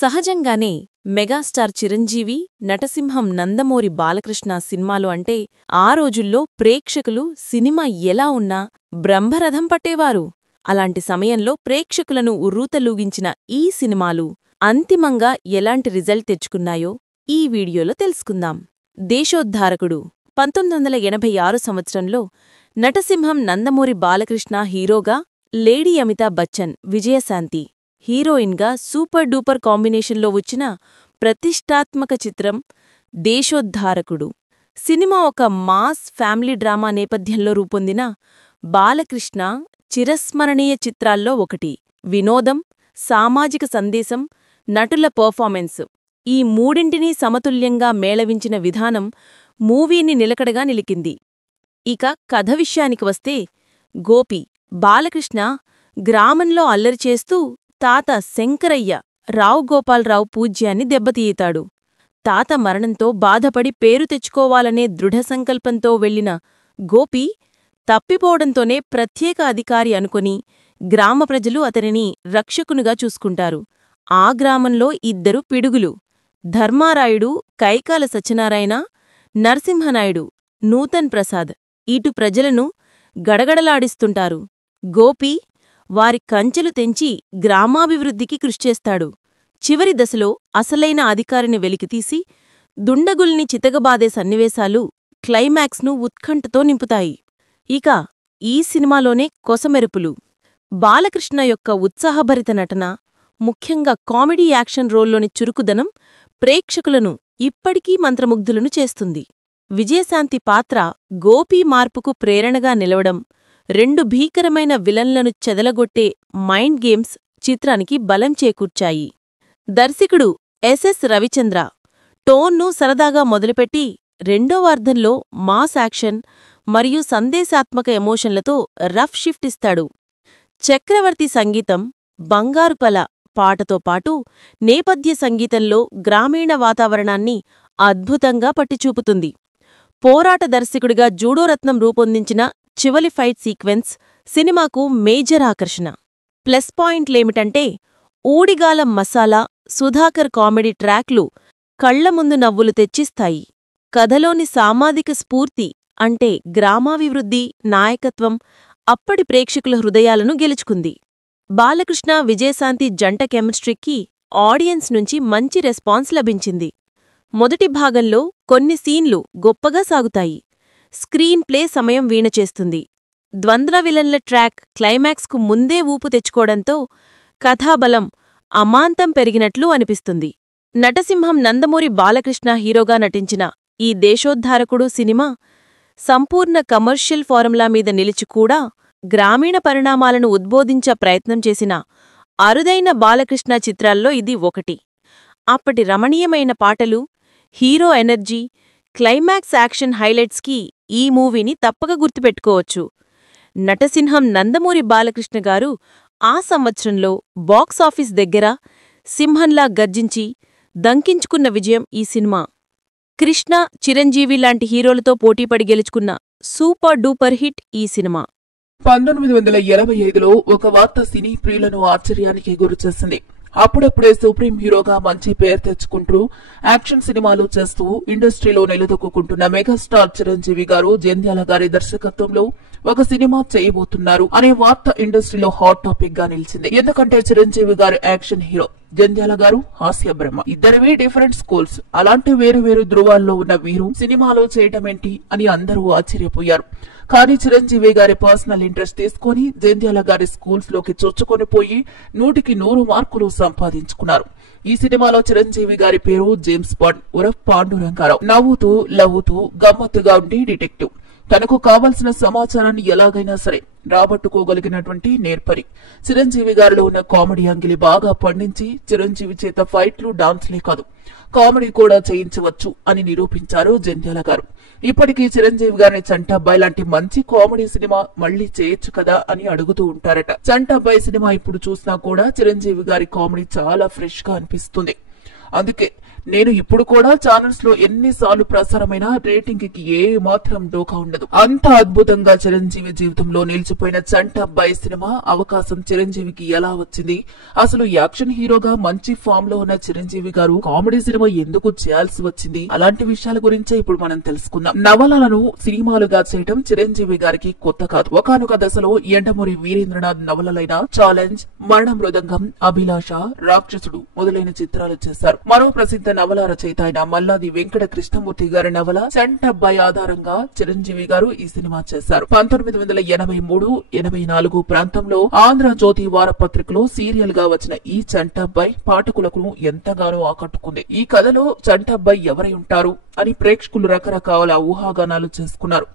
సహజంగానే మెగాస్టార్ చిరంజీవి, నటసింహం నందమూరి బాలకృష్ణ సినిమాలు అంటే ఆ రోజుల్లో ప్రేక్షకులు సినిమా ఎలా ఉన్నా బ్రహ్మరథం పట్టేవారు. అలాంటి సమయంలో ప్రేక్షకులను ఉర్రూతలూగించిన ఈ సినిమాలు అంతిమంగా ఎలాంటి రిజల్ట్ తెచ్చుకున్నాయో ఈ వీడియోలో తెలుసుకుందాం. దేశోద్ధారకుడు 1986 సంవత్సరంలో నటసింహం నందమూరి బాలకృష్ణ హీరోగా, లేడీ అమితాబ్ బచ్చన్, విజయశాంతి హీరోయిన్గా సూపర్ డూపర్ కాంబినేషన్లో వచ్చిన ప్రతిష్ఠాత్మక చిత్రం దేశోద్ధారకుడు. సినిమా ఒక మాస్ ఫ్యామిలీ డ్రామా నేపథ్యంలో రూపొందిన బాలకృష్ణ చిరస్మరణీయ చిత్రాల్లో ఒకటి. వినోదం, సామాజిక సందేశం, నటుల పర్ఫార్మెన్స్ ఈ మూడింటినీ సమతుల్యంగా మేళవించిన విధానం మూవీని నిలకడగా నిలికింది. ఇక కథ విషయానికి వస్తే, గోపి బాలకృష్ణ గ్రామంలో అల్లరి చేస్తూ తాత శంకరయ్య రావు గోపాలరావు పూజ్యాన్ని దెబ్బతీయతాడు. తాత మరణంతో బాధపడి పేరు తెచ్చుకోవాలనే దృఢసంకల్పంతో వెళ్లిన గోపి తప్పిపోవడంతోనే ప్రత్యేక అధికారి అనుకుని గ్రామ ప్రజలు అతనిని రక్షకునిగా చూసుకుంటారు. ఆ గ్రామంలో ఇద్దరు పిడుగులు, ధర్మారాయుడు కైకాల సత్యనారాయణ, నరసింహనాయుడు నూతన్ ప్రసాద్ ఇటు ప్రజలను గడగడలాడిస్తుంటారు. గోపి వారి కంచెలు తెంచి గ్రామాభివృద్ధికి కృషిచేస్తాడు. చివరి దశలో అసలైన అధికారిని వెలికితీసి దుండగుల్ని చితకబాదే సన్నివేశాలు క్లైమాక్స్ను ఉత్కంఠతో నింపుతాయి. ఇక ఈ సినిమాలోనే కొసమెరుపులు. బాలకృష్ణ యొక్క ఉత్సాహభరిత నటన, ముఖ్యంగా కామెడీ యాక్షన్ రోల్లోని చురుకుదనం ప్రేక్షకులను ఇప్పటికీ మంత్రముగ్ధులను చేస్తుంది. విజయశాంతి పాత్ర గోపీ మార్పుకు ప్రేరణగా నిలవడం, రెండు భీకరమైన విలన్లను చెదలగొట్టే మైండ్ గేమ్స్ చిత్రానికి బలం చేకూర్చాయి. దర్శకుడు ఎస్.ఎస్. రవిచంద్ర టోన్ను సరదాగా మొదలుపెట్టి రెండోవార్ధంలో మాస్ యాక్షన్ మరియు సందేశాత్మక ఎమోషన్లతో రఫ్ షిఫ్ట్ ఇస్తాడు. చక్రవర్తి సంగీతం, బంగారుపల పాటతో పాటు నేపథ్య సంగీతంలో గ్రామీణ వాతావరణాన్ని అద్భుతంగా పట్టిచూపుతుంది. పోరాట దర్శకుడిగా జూడోరత్నం రూపొందించిన చివలి ఫైట్ సీక్వెన్స్ సినిమాకు మేజర్ ఆకర్షణ. ప్లస్ పాయింట్లేమిటంటే, ఊడిగాలం మసాలా, సుధాకర్ కామెడీ ట్రాక్లు కళ్లముందు నవ్వులు తెచ్చిస్తాయి. కథలోని సామాజిక స్ఫూర్తి అంటే గ్రామాభివృద్ధి, నాయకత్వం అప్పటి ప్రేక్షకుల హృదయాలను గెలుచుకుంది. బాలకృష్ణ విజయశాంతి జంట కెమిస్ట్రీకి ఆడియన్స్ నుంచి మంచి రెస్పాన్స్ లభించింది. మొదటి భాగంలో కొన్ని సీన్లు గొప్పగా సాగుతాయి. స్క్రీన్ ప్లే సమయం వీణచేస్తుంది. ద్వంద్వ విలన్ల ట్రాక్ క్లైమాక్స్కు ముందే ఊపు తెచ్చుకోవడంతో కథాబలం అమాంతం పెరిగినట్లు అనిపిస్తుంది. నటసింహం నందమూరి బాలకృష్ణ హీరోగా నటించిన ఈ దేశోద్ధారకుడు సినిమా సంపూర్ణ కమర్షియల్ ఫార్ములా మీద నిలిచి కూడా గ్రామీణ పరిణామాలను ఉద్బోధించ ప్రయత్నం చేసిన అరుదైన బాలకృష్ణ చిత్రాల్లో ఇది ఒకటి. అప్పటి రమణీయమైన పాటలు, హీరో ఎనర్జీ, క్లైమాక్స్ యాక్షన్ హైలైట్స్కి ఈ మూవీని తప్పక గుర్తుపెట్టుకోవచ్చు. నటసింహం నందమూరి బాలకృష్ణ గారు ఆ సంవత్సరంలో బాక్సాఫీస్ దగ్గర సింహంలా గర్జించి దంకించుకున్న విజయం ఈ సినిమా. కృష్ణ, చిరంజీవి లాంటి హీరోలతో పోటీపడి గెలుచుకున్న సూపర్ డూపర్ హిట్ ఈ సినిమా. 1985లో ఒక వార్త సినీ ప్రియులను ఆశ్చర్యానికి గురిచేసింది. అప్పుడప్పుడే సుప్రీం హీరోగా మంచి పేరు తెచ్చుకుంటూ యాక్షన్ సినిమాలు చేస్తూ ఇండస్ట్రీలో నిలదొక్కుంటున్న మెగాస్టార్ చిరంజీవి గారు జంధ్యాల గారి దర్శకత్వంలో ఒక సినిమా చేయబోతున్నారు అనే వార్త ఇండస్ట్రీలో హాట్ టాపిక్ గా నిలిచింది. ఎందుకంటే చిరంజీవి గారు యాక్షన్ హీరో, జంధ్యాల గారు హాస్య బ్రహ్మ. ఇద్దరివి డిఫరెంట్ స్కూల్స్. అలాంటి వేరు వేరు ధృవాల్లో ఉన్న వీరు సినిమాలో చేయటమేంటి అని అందరూ ఆశ్చర్యపోయారు. కానీ చిరంజీవి గారి పర్సనల్ ఇంట్రెస్ట్ తీసుకుని జంధ్యాల గారి స్కూల్స్ లోకి చొచ్చుకొని పోయి 100కి 100 మార్కులు సంపాదించుకున్నారు. ఈ సినిమాలో చిరంజీవి గారి పేరు జేమ్స్ బాండ్ ఉరఫ్ పాండురంగారావు. నవ్వుతూ లవ్వుతూ గమ్మత్తుగా ఉండి డిటెక్టివ్. తనకు కావలసిన సమాచారాన్ని ఎలాగైనా సరే రాబట్టుకోగలిగినటువంటి నేర్పరి. చిరంజీవి గారిలో ఉన్న కామెడీ అంగిలి బాగా పండించి చిరంజీవి చేత ఫైట్లు, డాన్స్లే కాదు కామెడీ కూడా చేయించవచ్చు అని నిరూపించారు జంధ్యాల గారు. ఇప్పటికీ చిరంజీవి గారిని చంటబ్బాయి లాంటి మంచి కామెడీ సినిమా మళ్లీ చేయొచ్చు కదా అని అడుగుతూ ఉంటారట. చంటబ్బాయి సినిమా ఇప్పుడు చూసినా కూడా చిరంజీవి గారి కామెడీ చాలా ఫ్రెష్ గా అనిపిస్తుంది. అందుకే నేను ఇప్పుడు కూడా ఛానల్స్ లో ఎన్నిసార్లు ప్రసారమైన రేటింగ్ కి ఏ మాత్రం డోకా ఉండదు. అంత అద్భుతంగా చిరంజీవి జీవితంలో నిలిచిపోయిన చంటబ్బాయి సినిమా అవకాశం చిరంజీవికి ఎలా వచ్చింది, అసలు యాక్షన్ హీరోగా మంచి ఫామ్ లో ఉన్న చిరంజీవి గారు కామెడీ సినిమా ఎందుకు చేయాల్సి వచ్చింది, అలాంటి విషయాల గురించే ఇప్పుడు మనం తెలుసుకుందాం. నవలలను సినిమాలుగా చేయటం చిరంజీవి గారికి కొత్త కాదు. ఒకానొక దశలో యండమూరి వీరేంద్రనాథ్ నవలలైన ఛాలెంజ్, మరణ మృదంగం, అభిలాష, రాక్షసుడు మొదలైన చిత్రాలు చేశారు. మరో ప్రసిద్ధ నవల రచయిత అయిన మల్లాది వెంకట కృష్ణమూర్తి గారి నవల చంటబ్బాయి ఆధారంగా చిరంజీవి గారు ఈ సినిమా చేశారు. 1983-84 ప్రాంతంలో ఆంధ్రజ్యోతి వారపత్రికలో సీరియల్ గా వచ్చిన ఈ చంటబ్బాయి పాఠకులకు ఎంతగానో ఆకట్టుకుంది. ఈ కథలో చంటబ్బాయి ఎవరై ఉంటారు అని ప్రేక్షకులు రకరకాల ఊహాగానాలు చేసుకున్నారు.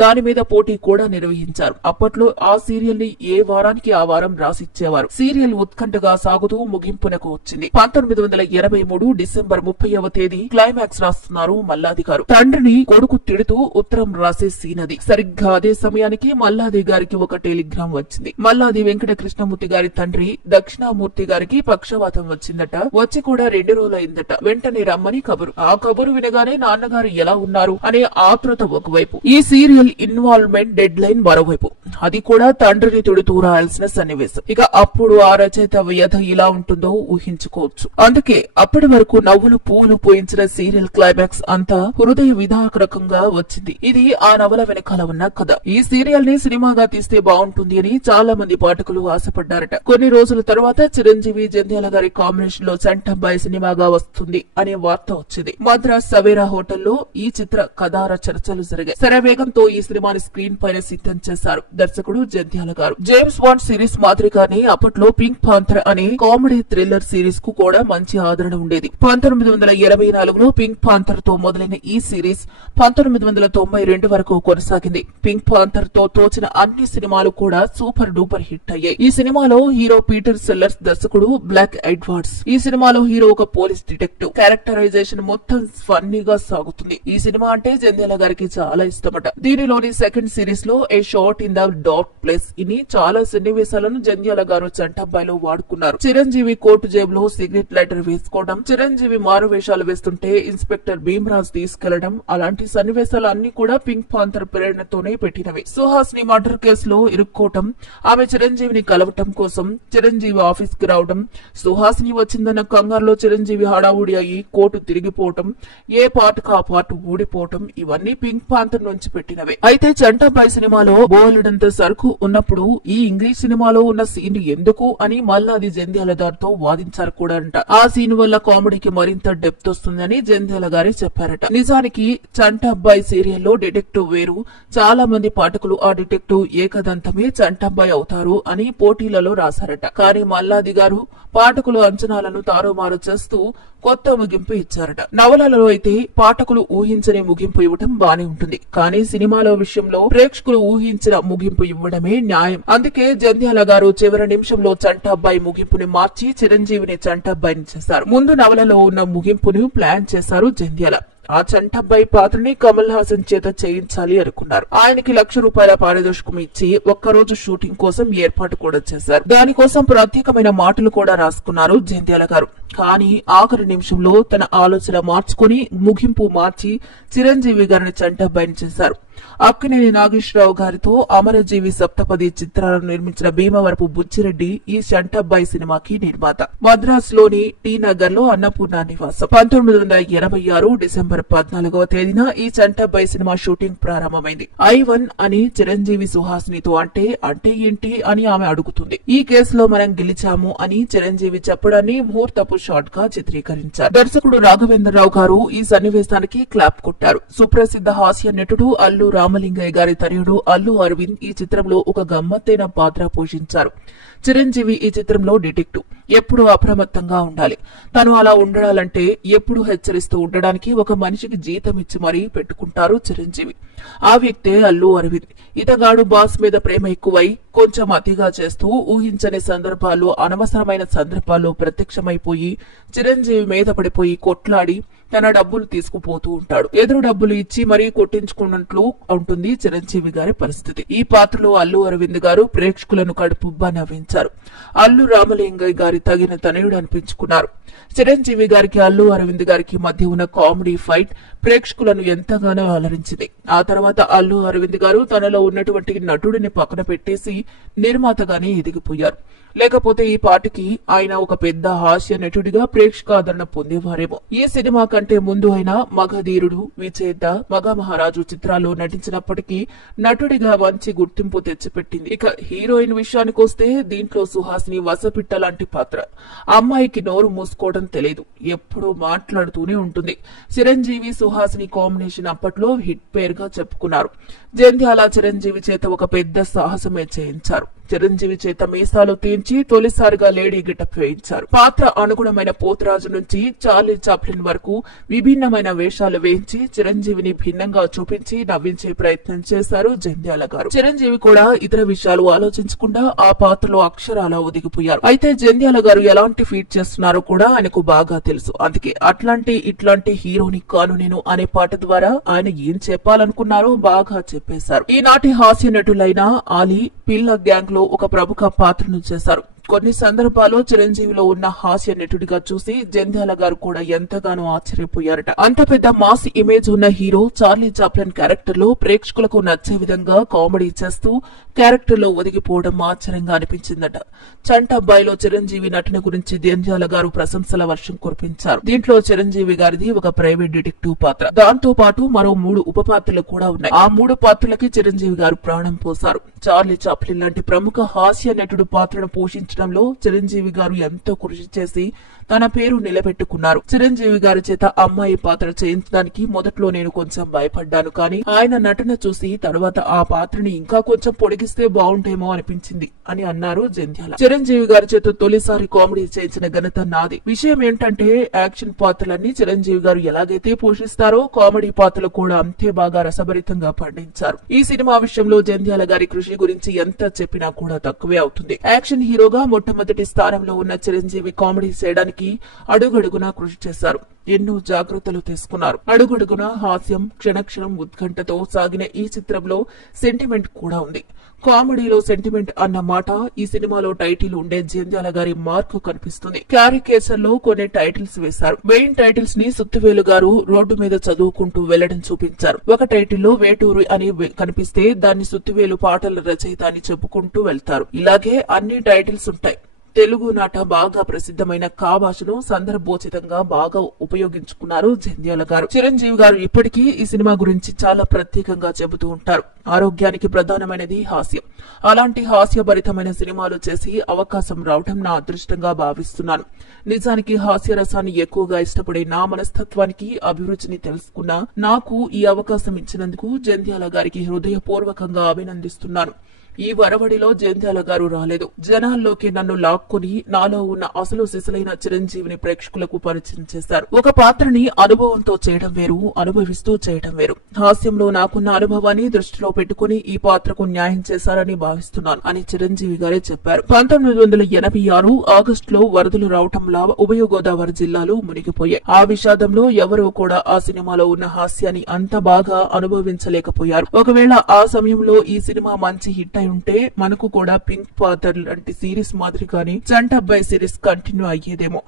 దాని మీద పోటీ కూడా నిర్వహించారు. అప్పట్లో ఆ సీరియల్ ని ఏ వారానికి ఆ వారం రాసిచ్చేవారు. సీరియల్ ఉత్కంఠగా సాగుతూ ముగింపునకు వచ్చింది. 1983 డిసెంబర్ 30వ తేదీ క్లైమాక్స్ రాస్తున్నారు మల్లాది గారు. తండ్రిని కొడుకు తిడుతూ ఉత్తరం రాసే సీన్ అది. సరిగ్గా అదే సమయానికి మల్లాది గారికి ఒక టెలిగ్రామ్ వచ్చింది. మల్లాది వెంకట కృష్ణమూర్తి గారి తండ్రి దక్షిణామూర్తి గారికి పక్షవాతం వచ్చిందట. వచ్చి కూడా 2 రోజులైందట. వెంటనే రమ్మని కబురు. ఆ కబురు వినగానే నాన్నగారు ఎలా ఉన్నారు అనే ఆతృత ఒకవైపు, ఈ సీరియల్ ఇన్వాల్వ్మెంట్ డెడ్ లైన్ మరోవైపు. అది కూడా తండ్రిని తిడుతూ రాయాల్సిన సన్నివేశం. ఇక అప్పుడు ఆ రచయిత వ్యధ ఇలా ఉంటుందో ఊహించుకోవచ్చు. అందుకే అప్పటి వరకు నవ్వులు పూలు పోయించిన సీరియల్ క్లైమాక్స్ అంతా హృదయ విదారకంగా వచ్చింది. ఇది ఆ నవల వెనకాల ఉన్న కథ. ఈ సీరియల్ ని సినిమాగా తీస్తే బాగుంటుంది అని చాలా మంది పాఠకులు ఆశపడ్డారట. కొన్ని రోజుల తర్వాత చిరంజీవి జంధ్యాల గారి కాంబినేషన్ లో చంటబ్బాయి సినిమాగా వస్తుంది అనే వార్త వచ్చింది. మద్రాస్ సవేరా హోటల్లో ఈ చిత్ర కథార చర్చలు జరిగాయి. శరవేగంతో ఈ సినిమాని స్క్రీన్ పైన సిద్ధం చేశారు దర్శకుడు జంధ్యాల గారు. జేమ్స్ బాండ్ సిరీస్ మాదిరిగానే అప్పట్లో పింక్ పాంథర్ అనే కామెడీ థ్రిల్లర్ సిరీస్ కు కూడా మంచి ఆదరణ ఉండేది. 1984లో పింక్ పాంథర్ తో మొదలైన ఈ సిరీస్ 1992 వరకు కొనసాగింది. పింక్ పాంథర్ తో తోచిన అన్ని సినిమాలు కూడా సూపర్ డూపర్ హిట్ అయ్యాయి. ఈ సినిమాలో హీరో పీటర్ సెల్లర్స్, దర్శకుడు బ్లాక్ ఎడ్వర్డ్స్. ఈ సినిమాలో హీరో ఒక పోలీస్ డిటెక్టివ్. క్యారెక్టరైజేషన్ మొత్తం ఫన్నీగా సాగుతుంది. ఈ సినిమా అంటే జంధ్యాల గారికి చాలా ఇష్టమట. దీనిలోని సెకండ్ సిరీస్ లో a shot in the dark place ఇని చాలా సన్నివేశాలను జంధ్యాల గారు చంటబ్బాయిలో వాడుకున్నారు. చిరంజీవి కోర్టు జేబులో సిగరెట్ లైటర్ వేసుకోవడం, చిరంజీవి మారు వేషాలు వేస్తుంటే ఇన్స్పెక్టర్ భీమరాజ్ తీసుకెళ్లడం, అలాంటి సన్నివేశాలు అన్ని కూడా పింక్ పాంథర్ ప్రేరణతోనే పెట్టినవి. సుహాసిని మర్డర్ కేసులో ఇరుక్కోవటం, ఆమె చిరంజీవిని కలవటం కోసం చిరంజీవి ఆఫీస్ కి రావడం, సుహాసిని వచ్చిందన్న కంగారులో చిరంజీవి హడావుడి అయ్యి కోర్టు తిరిగిపోవటం, ఏ పార్ట్ కా పార్ట్ ఊడిపోవటం, ఇవన్నీ పింక్ పాంథర్ నుంచి పెట్టినవే. అయితే చంటబ్బాయి సినిమాలో బోలెడంత సరుకు ఉన్నప్పుడు ఈ ఇంగ్లీష్ సినిమాలో ఉన్న సీన్ ఎందుకు అని మల్లాది జంధ్యాల గారితో వాదించారు కూడా అంట. ఆ సీన్ వల్ల కామెడీకి మరింత డెప్త్ వస్తుందని జంధ్యాల గారే చెప్పారట. నిజానికి చంటబ్బాయి సీరియల్లో డిటెక్టివ్ వేరు. చాలా మంది పాఠకులు ఆ డిటెక్టివ్ ఏకదంతమే చంటబ్బాయి అవుతారు అని పోటీలలో రాశారట. కానీ మల్లాది గారు పాఠకుల అంచనాలను తారుమారు చేస్తూ కొత్త ముగింపు ఇచ్చారట. నవలలో అయితే పాఠకులు ఊహించని ముగింపు ఇవ్వటం బానే ఉంటుంది, కానీ సినిమాలో విషయంలో ప్రేక్షకులు ఊహించిన ముగింపు ఇవ్వడమే న్యాయం. అందుకే జంధ్యాల గారు చివరి నిమిషంలో చంటబ్బాయి ముగింపుని మార్చి చిరంజీవిని చంటబ్బాయిని చేశారు. ముందు నవలలో ఉన్న ముగింపును ప్లాన్ చేశారు జంధ్యాల. ఆ చంటబ్బాయి పాత్రని కమల్ హాసన్ చేత చేయించాలి అనుకున్నారు. ఆయనకి ₹1,00,000 పారితోషికం ఇచ్చి ఒక్కరోజు షూటింగ్ కోసం ఏర్పాటు కూడా చేశారు. దానికోసం ప్రత్యేకమైన మాటలు కూడా రాసుకున్నారు జంధ్యాల గారు. కానీ ఆఖరి నిమిషంలో తన ఆలోచన మార్చుకుని ముగింపు మార్చి చిరంజీవి గారిని చంటబ్బాయిని చేశారు. అక్కినేని నాగేశ్వరరావు గారితో అమరజీవి సప్తపది చిత్రాలను నిర్మించిన భీమవరపు బుచ్చిరెడ్డి ఈ చంటబ్బాయి సినిమాకి నిర్మాత. మద్రాస్ లోని టీ నగర్ లో అన్నపూర్ణ నివాసం. 1986 డిసెంబర్ 14వ తేదీన ఈ చంటబ్బాయి సినిమా షూటింగ్ ప్రారంభమైంది. I1 అని చిరంజీవి సుహాసినితో అంటే ఏంటి అని ఆమె అడుగుతుంది. ఈ కేసులో మనం గెలిచాము అని చిరంజీవి చెప్పడాన్ని ముహూర్తపు షాట్ గా చిత్రీకరించారు. దర్శకుడు రాఘవేంద్రరావు గారు ఈ సన్నివేశానికి క్లాప్ కొట్టారు. సుప్రసిద్ధ హాస్య నటుడు అల్లు రామలింగయ్య గారి తనయుడు అల్లు అరవింద్ ఈ చిత్రంలో ఒక గమ్మత్తైన పాత్ర పోషించారు. చిరంజీవి ఈ చిత్రంలో డిటెక్టివ్. ఎప్పుడు అప్రమత్తంగా ఉండాలి. తను అలా ఉండాలంటే ఎప్పుడు హెచ్చరిస్తూ ఉండడానికి ఒక మనిషికి జీతం ఇచ్చి మరీ పెట్టుకుంటారు చిరంజీవి. ఆ వ్యక్తే అల్లు అరవింద్. ఇతగాడు బాస్ మీద ప్రేమ ఎక్కువై కొంచెం అతిగా చేస్తూ ఊహించని సందర్భాల్లో అనవసరమైన సందర్భాల్లో ప్రత్యక్షమైపోయి చిరంజీవి మీద పడిపోయి కొట్లాడి తన డబ్బులు తీసుకుపోతూ ఉంటాడు. ఎదురు డబ్బులు ఇచ్చి మరీ కొట్టించుకున్నట్లు ఉంటుంది చిరంజీవి గారి పరిస్థితి. ఈ పాత్రలో అల్లు అరవింద్ గారు ప్రేక్షకులను కడుపుబ్బా నవ్వించారు. అల్లు రామలింగయ్య గారి తగిన తనయుడు అనిపించుకున్నారు. చిరంజీవి గారికి అల్లు అరవింద్ గారికి మధ్య ఉన్న కామెడీ ఫైట్ ప్రేక్షకులను ఎంతగానో అలరించింది. ఆ తర్వాత అల్లు అరవింద్ గారు తనలో ఉన్నటువంటి నటుడిని పక్కన పెట్టేసి నిర్మాతగానే ఎదిగిపోయారు. లేకపోతే ఈ పాటికి ఆయన ఒక పెద్ద హాస్య నటుడిగా ప్రేక్షకాదరణ పొందేవారేమో. ఈ సినిమా కంటే ముందు ఆయన మగధీరుడు, విజేత, మగ మహారాజు చిత్రాల్లో నటించినప్పటికీ నటుడిగా మంచి గుర్తింపు తెచ్చిపెట్టింది. ఇక హీరోయిన్ విషయానికొస్తే దీంట్లో సుహాసిని వసపిట్ట లాంటి పాత్ర. అమ్మాయికి నోరు మూసుకోవడం తెలియదు, ఎప్పుడూ మాట్లాడుతూనే ఉంటుంది. చిరంజీవి సుహాసిని కాంబినేషన్ అప్పట్లో హిట్ పేర్ గా చెప్పుకున్నారు. జంధ్యాల చిరంజీవి చేత ఒక పెద్ద సాహసమే చేయించారు. చిరంజీవి చేత మీసాలు తీయించి తొలిసారిగా లేడీ గెటప్ వేయించారు. పాత్ర అనుగుణమైన పోతరాజు నుంచి చార్లీ చాప్లిన్ వరకు విభిన్నమైన వేషాలు వేయించి చిరంజీవిని భిన్నంగా చూపించి నవ్వించే ప్రయత్నం చేశారు జంధ్యాల గారు. చిరంజీవి కూడా ఇతర విషయాలు ఆలోచించకుండా ఆ పాత్రలో అక్షరాలా ఒదిగిపోయారు. అయితే జంధ్యాల గారు ఎలాంటి ఫీట్ చేస్తున్నారో కూడా ఆయనకు బాగా తెలుసు. అందుకే అట్లాంటి ఇట్లాంటి హీరోని కాను నేను అనే పాట ద్వారా ఆయన ఏం చెప్పాలనుకున్నారో బాగా చెప్పేశారు. ఈనాటి హాస్య నటులైన ఆలీ, పిల్ల గ్యాంగ్ లో ఒక ప్రముఖ పాత్రను చేశారు. కొన్ని సందర్భాల్లో చిరంజీవిలో ఉన్న హాస్య నటుడిగా చూసి జంధ్యాల గారు కూడా ఎంతగానో ఆశ్చర్యపోయారట. అంత పెద్ద మాస్ ఇమేజ్ ఉన్న హీరో చార్లీ చాప్లిన్ క్యారెక్టర్ లో ప్రేక్షకులకు నచ్చే విధంగా కామెడీ చేస్తూ క్యారెక్టర్ లో ఒదిగిపోవడం ఆశ్చర్యంగా అనిపించిందట. చంటబ్బాయిలో చిరంజీవి నటన గురించి జంధ్యాల గారు ప్రశంసల వర్షం కురిపించారు. దీంట్లో చిరంజీవి గారిది ఒక ప్రైవేట్ డిటెక్టివ్ పాత్ర. దాంతో పాటు మరో 3 ఉప పాత్రలు కూడా ఉన్నాయి. ఆ 3 పాత్రలకి చిరంజీవి గారు ప్రాణం పోశారు. చార్లీ చాప్లిన్ లాంటి ప్రముఖ హాస్య నటుడు పాత్రను పోషించడంలో చిరంజీవి గారు ఎంతో కృషి చేసి తన పేరు నిలబెట్టుకున్నారు. చిరంజీవి గారి చేత అమ్మాయి పాత్ర చేయించడానికి మొదట్లో నేను కొంచెం భయపడ్డాను, కానీ ఆయన నటన చూసి తర్వాత ఆ పాత్రని ఇంకా కొంచెం పొడిగిస్తే బాగుంటేమో అనిపించింది అని అన్నారు జంధ్యాల. చిరంజీవి గారి చేత తొలిసారి కామెడీ చేయించిన ఘనత నాది. విషయం ఏంటంటే యాక్షన్ పాత్రలన్నీ చిరంజీవి గారు ఎలాగైతే పోషిస్తారో కామెడీ పాత్రలు కూడా అంతే బాగా రసభరితంగా పండించారు. ఈ సినిమా విషయంలో జంధ్యాల గారి కృషి గురించి ఎంత చెప్పినా కూడా తక్కువే అవుతుంది. యాక్షన్ హీరోగా మొట్టమొదటి స్థానంలో ఉన్న చిరంజీవి కామెడీ చేయడానికి అడుగడుగునా కృషి చేశారు. ఎన్నో జాగ్రత్తలు తీసుకున్నారు. అడుగడుగునా హాస్యం, క్షణక్షణం ఉత్కంఠతో సాగిన ఈ చిత్రంలో సెంటిమెంట్ కూడా ఉంది. కామెడీలో సెంటిమెంట్ అన్న మాట ఈ సినిమాలో టైటిల్ ఉండే జంధ్యాల గారి మార్కు కనిపిస్తుంది. క్యారికేచర్ లో కొన్ని టైటిల్స్ వేశారు. మెయిన్ టైటిల్స్ ని సుత్తివేలు గారు రోడ్డు మీద చదువుకుంటూ వెళ్లడం చూపించారు. ఒక టైటిల్లో వేటూరి అని కనిపిస్తే దాన్ని సుత్తివేలు పాటల రచయిత అని చెప్పుకుంటూ వెళ్తారు. ఇలాగే అన్ని టైటిల్స్ ఉంటాయి. తెలుగు నాట బాగా ప్రసిద్ధమైన కా భాషను సందర్భోచితంగా బాగా ఉపయోగించుకున్నారు జంధ్యాల గారు. చిరంజీవి గారు ఇప్పటికీ ఈ సినిమా గురించి చాలా ప్రత్యేకంగా చెబుతూ ఉంటారు. ఆరోగ్యానికి ప్రధానమైనది హాస్యం. అలాంటి హాస్యభరితమైన సినిమాలు చేసి అవకాశం రావడం నా అదృష్టంగా భావిస్తున్నాను. నిజానికి హాస్యరసాన్ని ఎక్కువగా ఇష్టపడే నా మనస్తత్వానికి అభిరుచిని తెలుసుకున్న నాకు ఈ అవకాశం ఇచ్చినందుకు జంధ్యాల గారికి హృదయపూర్వకంగా అభినందిస్తున్నాను. ఈ వరవడిలో జంధ్యాల గారు రాలేదు. జనాల్లోకి నన్ను లాక్కుని నాలో ఉన్న అసలు సిసలైన చిరంజీవిని ప్రేక్షకులకు పరిచయం చేశారు. ఒక పాత్రని అనుభవంతో చేయడం వేరు, అనుభవిస్తూ చేయడం వేరు. హాస్యంలో నాకున్న అనుభవాన్ని దృష్టిలో పెట్టుకుని ఈ పాత్రకు న్యాయం చేశారని భావిస్తున్నాను అని చిరంజీవి గారే చెప్పారు. 1986 ఆగస్టులో వరదలు రావటంలా ఉభయ గోదావరి జిల్లాలు మునిగిపోయాయి. ఆ విషాదంలో ఎవరూ కూడా ఆ సినిమాలో ఉన్న హాస్యాన్ని అంత బాగా అనుభవించలేకపోయారు. ఒకవేళ ఆ సమయంలో ఈ సినిమా మంచి హిట్ అయి ఉంటే మనకు కూడా పింక్ పాతర్ లాంటి సిరీస్ మాదిరిగానే చంటబ్బాయి సిరీస్ కంటిన్యూ అయ్యేదేమో.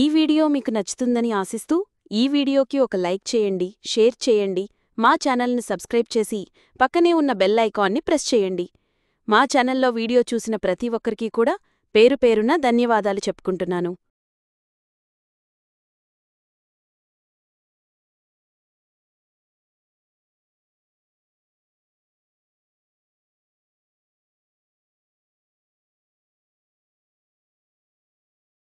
ఈ వీడియో మీకు నచ్చుతుందని ఆశిస్తూ ఈ వీడియోకి ఒక లైక్ చేయండి, షేర్ చేయండి, మా ఛానల్ని సబ్స్క్రైబ్ చేసి పక్కనే ఉన్న బెల్ ఐకాన్ని ప్రెస్ చేయండి. మా ఛానల్లో వీడియో చూసిన ప్రతి ఒక్కరికీ కూడా పేరు పేరున ధన్యవాదాలు చెప్పుకుంటున్నాను.